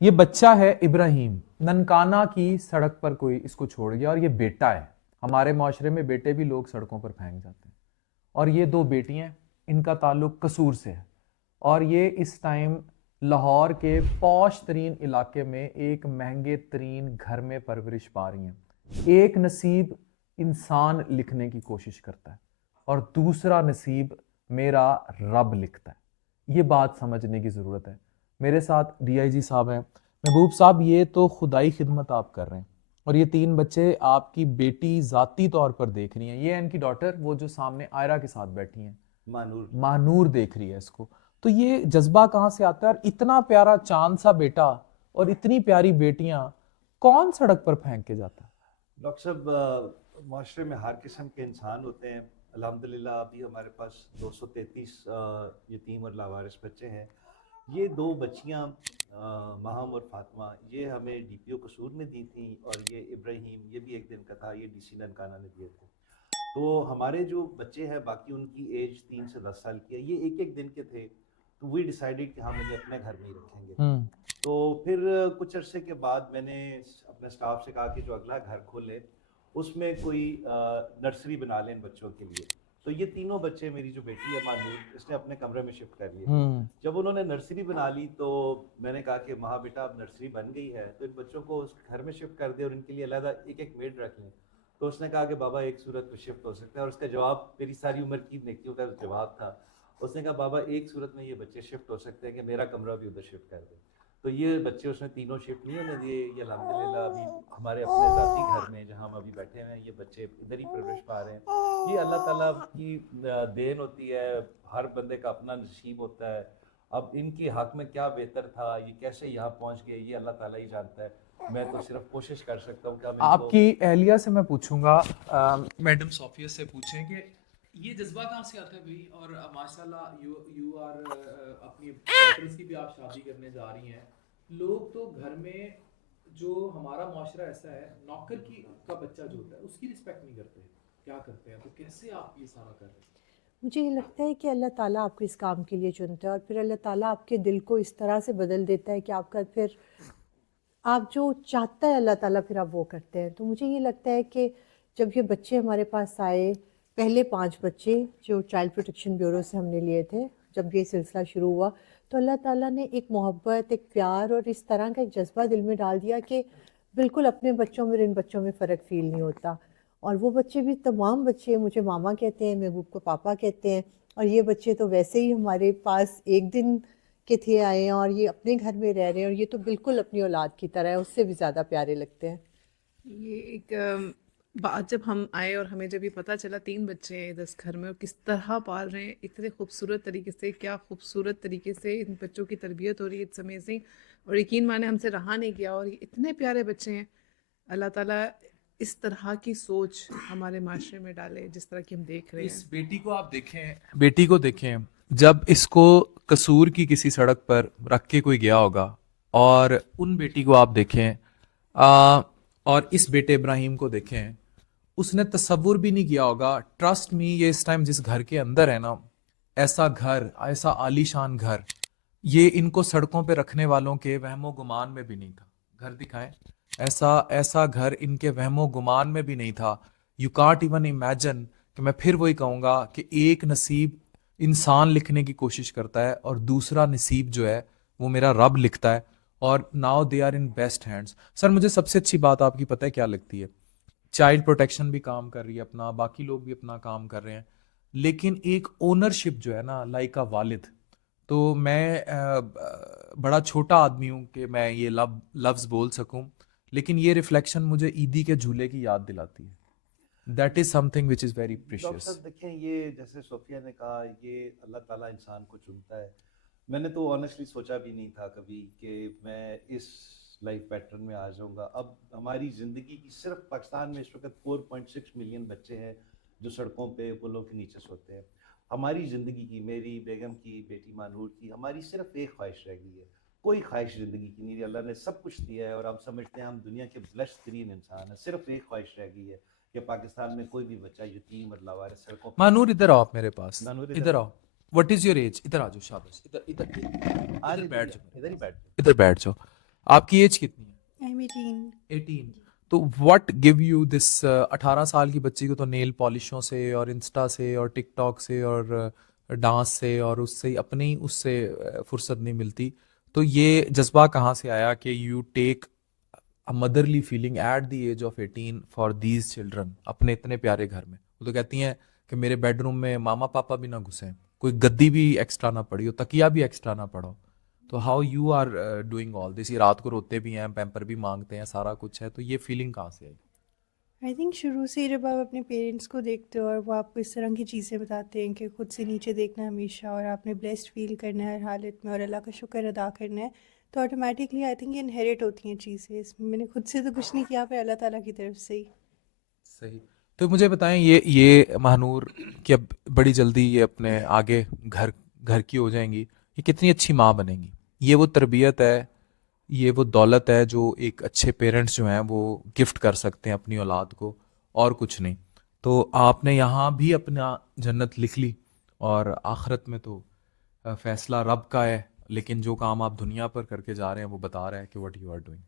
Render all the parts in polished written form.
یہ بچہ ہے ابراہیم، ننکانہ کی سڑک پر کوئی اس کو چھوڑ گیا، اور یہ بیٹا ہے۔ ہمارے معاشرے میں بیٹے بھی لوگ سڑکوں پر پھینک جاتے ہیں، اور یہ دو بیٹیاں، ان کا تعلق قصور سے ہے، اور یہ اس ٹائم لاہور کے پوش ترین علاقے میں ایک مہنگے ترین گھر میں پرورش پا رہی ہیں۔ ایک نصیب انسان لکھنے کی کوشش کرتا ہے اور دوسرا نصیب میرا رب لکھتا ہے۔ یہ بات سمجھنے کی ضرورت ہے۔ میرے ساتھ ڈی آئی جی صاحب ہیں۔ محبوب صاحب، یہ تو خدائی خدمت آپ کر رہے ہیں، اور یہ تین بچے آپ کی بیٹی ذاتی طور پر دیکھ رہی ہیں۔ یہ ان کی ڈاٹر، وہ جو سامنے آئرہ کے ساتھ بیٹھی ہیں، مانور دیکھ رہی ہے اس کو۔ تو یہ جذبہ کہاں سے آتا ہے؟ اور اتنا پیارا چاند سا بیٹا اور اتنی پیاری بیٹیاں کون سڑک پر پھینک کے جاتا ہے؟ ڈاکٹر صاحب، معاشرے میں ہر قسم کے انسان ہوتے ہیں۔ الحمدللہ ابھی ہمارے پاس 233 یتیم اور لاوارث بچے ہیں۔ یہ دو بچیاں ماہم اور فاطمہ، یہ ہمیں ڈی پی او قصور نے دی تھیں، اور یہ ابراہیم، یہ بھی ایک دن کا تھا، یہ ڈی سی ننکانہ نے دیے تھے۔ تو ہمارے جو بچے ہیں باقی، ان کی ایج 3 سے 10 سال کی ہے، یہ ایک ایک دن کے تھے۔ تو وی ڈیسائیڈڈ کہ ہم انہیں اپنے گھر میں ہی رکھیں گے۔ تو پھر کچھ عرصے کے بعد میں نے اپنے سٹاف سے کہا کہ جو اگلا گھر کھولے اس میں کوئی نرسری بنا لیں ان بچوں کے لیے۔ تو یہ تینوں بچے، میری جو بیٹی ہے مانور، اس نے اپنے کمرے میں شفٹ کر لیے۔ جب انہوں نے نرسری بنا لی تو میں نے کہا کہ ماں بیٹا اب نرسری بن گئی ہے تو ان بچوں کو اس گھر میں شفٹ کر دے اور ان کے لیے علیحدہ ایک ایک میڈ رکھ لیں۔ تو اس نے کہا کہ بابا ایک صورت میں شفٹ ہو سکتا ہے، اور اس کا جواب میری ساری عمر کی نیکیوں کا جواب تھا۔ اس نے کہا بابا ایک صورت میں یہ بچے شفٹ ہو سکتے ہیں کہ میرا کمرہ بھی ادھر شفٹ کر دے۔ تو یہ بچے اس نے تینوں شفٹ نہیں ہونے دیے۔ یہ الحمدللہ ابھی ہمارے اپنے ذاتی گھر میں جہاں ہم ابھی بیٹھے ہیں، یہ بچے ادھر ہی پرورش پا رہے ہیں۔ یہ اللہ تعالیٰ کی دین ہوتی ہے، ہر بندے کا اپنا نصیب ہوتا ہے۔ اب ان کی حق میں کیا بہتر تھا، یہ کیسے یہاں پہنچ گئے، یہ اللہ تعالیٰ ہی جانتا ہے۔ میں تو صرف کوشش کر سکتا ہوں کہ آپ کی اہلیہ سے میں پوچھوں گا، میڈم صوفیہ سے پوچھیں کہ یہ جذبہ کہاں سے آتا ہے بھائی؟ اور ماشاءاللہ یو آر اپنی ڈاٹرز کی بھی آپ شادی کرنے جا رہی ہیں۔ لوگ تو گھر میں، جو ہمارا معاشرہ ایسا ہے، نوکر کا بچہ جو ہوتا ہے اس کی رسپیکٹ نہیں کرتے، کیا کرتے ہیں؟ تو کیسے آپ یہ سارا کر رہے ہیں؟ مجھے یہ لگتا ہے کہ اللہ تعالیٰ آپ کو اس کام کے لیے چنتا ہے، اور پھر اللہ تعالیٰ آپ کے دل کو اس طرح سے بدل دیتا ہے کہ آپ کا پھر آپ جو چاہتا ہے اللہ تعالیٰ پھر آپ وہ کرتے ہیں۔ تو مجھے یہ لگتا ہے کہ جب یہ بچے ہمارے پاس آئے، پہلے 5 بچے جو چائلڈ پروٹیکشن بیورو سے ہم نے لیے تھے، جب یہ سلسلہ شروع ہوا تو اللہ تعالیٰ نے ایک محبت، ایک پیار اور اس طرح کا ایک جذبہ دل میں ڈال دیا کہ بالکل اپنے بچوں میں اور ان بچوں میں فرق فیل نہیں ہوتا۔ اور وہ بچے بھی، تمام بچے مجھے ماما کہتے ہیں، محبوب کو پاپا کہتے ہیں، اور یہ بچے تو ویسے ہی ہمارے پاس ایک دن کے تھے آئے ہیں، اور یہ اپنے گھر میں رہ رہے ہیں، اور یہ تو بالکل اپنی اولاد کی طرح ہے، اس سے بھی زیادہ پیارے لگتے ہیں۔ یہ ایک بات جب ہم آئے اور ہمیں جب یہ پتہ چلا 3 بچے ہیں اس گھر میں اور کس طرح پال رہے ہیں اتنے خوبصورت طریقے سے، کیا خوبصورت طریقے سے ان بچوں کی تربیت ہو رہی ہے، اٹس امیزنگ۔ اور یقین مانے ہم سے رہا نہیں گیا، اور یہ اتنے پیارے بچے ہیں۔ اللہ تعالیٰ اس طرح کی سوچ ہمارے معاشرے میں ڈالے جس طرح کی ہم دیکھ رہے ہیں۔ اس بیٹی کو آپ دیکھیں، بیٹی کو دیکھیں، جب اس کو قصور کی کسی سڑک پر رکھ کے کوئی گیا ہوگا، اور ان بیٹی کو آپ دیکھیں اور اس بیٹے ابراہیم کو دیکھیں، اس نے تصور بھی نہیں کیا ہوگا، ٹرسٹ می، یہ اس ٹائم جس گھر کے اندر ہے نا، ایسا گھر، ایسا عالی شان گھر، یہ ان کو سڑکوں پہ رکھنے والوں کے وہم و گمان میں بھی نہیں تھا۔ گھر دکھائیں، ایسا گھر ان کے وہم و گمان میں بھی نہیں تھا۔ یو کانٹ ایون امیجن کہ میں پھر وہی کہوں گا کہ ایک نصیب انسان لکھنے کی کوشش کرتا ہے اور دوسرا نصیب جو ہے وہ میرا رب لکھتا ہے، اور now they are in best hands. Sir, مجھے سب سے اچھی بات آپ کی پتہ ہے کیا لگتی ہے؟ چائلڈ پروٹیکشن بھی کام کر رہی ہے اپنا، باقی لوگ بھی اپنا کام کر رہے ہیں، لیکن ایک اونرشپ جو ہے نا، لائک اے والد، تو میں بڑا چھوٹا آدمی ہوں کہ میں یہ لفظ بول سکوں، لیکن یہ ریفلیکشن مجھے عیدی کے جھولے کی یاد دلاتی ہے۔ That is some thing which is very doctor precious. صاحب دیکھیں، یہ جیسے صوفیہ نے کہا، یہ اللہ تعالیٰ انسان کو چنتا ہے۔ میں نے تو آنیسٹلی سوچا بھی نہیں تھا کبھی کہ میں اس لائف پیٹرن میں آ جاؤں گا۔ اب ہماری زندگی کی، صرف پاکستان میں اس وقت 4.6 ملین بچے ہیں جو سڑکوں پہ، پلوں کے نیچے سوتے ہیں۔ ہماری زندگی کی، میری بیگم کی، بیٹی مانور کی، ہماری صرف ایک خواہش رہ گئی ہے۔ کوئی خواہش زندگی کی نہیں رہی، اللہ نے سب کچھ دیا ہے، اور ہم سمجھتے ہیں ہم دنیا کے بلیسڈ ترین انسان ہیں۔ صرف ایک خواہش رہ گئی ہے کہ پاکستان میں کوئی بھی بچہ یتیم اور لاوارث سڑکوں پہ۔ مانور ادھر آؤ، آپ میرے پاس مانور ادھر آؤ۔ What is your age? ادھر آ جاؤ، شاباش، ادھر ادھر ہی بیٹھ جاؤ۔ ادھر بیٹھ جاؤ۔ آپ کی ایج کتنی ہے؟ I'm 18. 18. تو واٹ گیو یو دس 18 سال کی بچی کو تو نیل پالشوں سے اور انسٹا سے اور ٹک ٹاک سے اور ڈانس سے اور اس سے اپنے ہی اس سے فرصت نہیں ملتی. تو یہ جذبہ کہاں سے آیا کہ you take motherly feeling at the age of 18 for these children اپنے اتنے پیارے گھر میں؟ وہ تو کہتی ہیں کہ میرے بیڈ روم میں ماما پاپا بھی نہ گھسیں, کوئی گدی بھی ایکسٹرا نہ پڑی ہو, تکیا بھی ایکسٹرا نہ پڑا ہو. تو how you are doing all this? یہ رات کو روتے بھی ہیں, پیمپر بھی مانگتے ہیں, سارا کچھ ہے, تو یہ فیلنگ کہاں سے آئی؟ آئی تھنک شروع سے ہی جب آپ اپنے پیرنٹس کو دیکھتے ہو اور وہ آپ کو اس طرح کی چیزیں بتاتے ہیں کہ خود سے نیچے دیکھنا ہمیشہ, اور آپ نے بلیسڈ فیل کرنا ہے ہر حالت میں اور اللہ کا شکر ادا کرنا ہے, تو آٹومیٹکلی آئی تھنک یہ انہیریٹ ہوتی ہیں چیزیں. اس میں میں نے خود سے تو کچھ نہیں کیا, پھر اللہ تعالیٰ کی طرف سے ہی. صحیح. تو مجھے بتائیں, یہ مہنور کہ اب بڑی جلدی یہ اپنے آگے گھر کی ہو جائیں گی, یہ کتنی اچھی ماں بنیں گی. یہ وہ تربیت ہے, یہ وہ دولت ہے جو ایک اچھے پیرنٹس جو ہیں وہ گفٹ کر سکتے ہیں اپنی اولاد کو, اور کچھ نہیں. تو آپ نے یہاں بھی اپنا جنت لکھ لی, اور آخرت میں تو فیصلہ رب کا ہے, لیکن جو کام آپ دنیا پر کر کے جا رہے ہیں وہ بتا رہا ہے کہ what you are doing.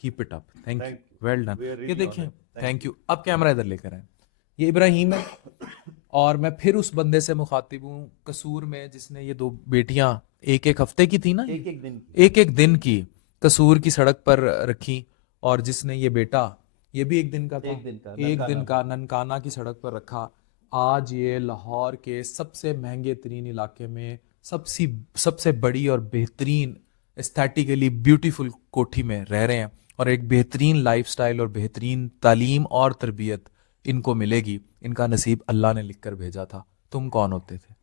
Keep it up. Thank you, well done. We are really یہ دیکھیں, honored. Thank thank you. اب کیمرہ ادھر لے کر آئیں. یہ ابراہیم ہے, اور میں پھر اس بندے سے مخاطب ہوں قصور میں جس نے یہ دو بیٹیاں ایک ایک ہفتے کی تھی نا, ایک دن کی قصور کی سڑک پر رکھی, اور جس نے یہ بیٹا یہ بھی ایک دن کا تھا, ایک دن کا ننکانہ کی سڑک پر رکھا. آج یہ لاہور کے سب سے مہنگے ترین علاقے میں سب سے بڑی اور بہترین استھیٹیکلی بیوٹیفل کوٹھی میں رہ رہے ہیں, اور ایک بہترین لائف سٹائل اور بہترین تعلیم اور تربیت ان کو ملے گی. ان کا نصیب اللہ نے لکھ کر بھیجا تھا. تم کون ہوتے تھے؟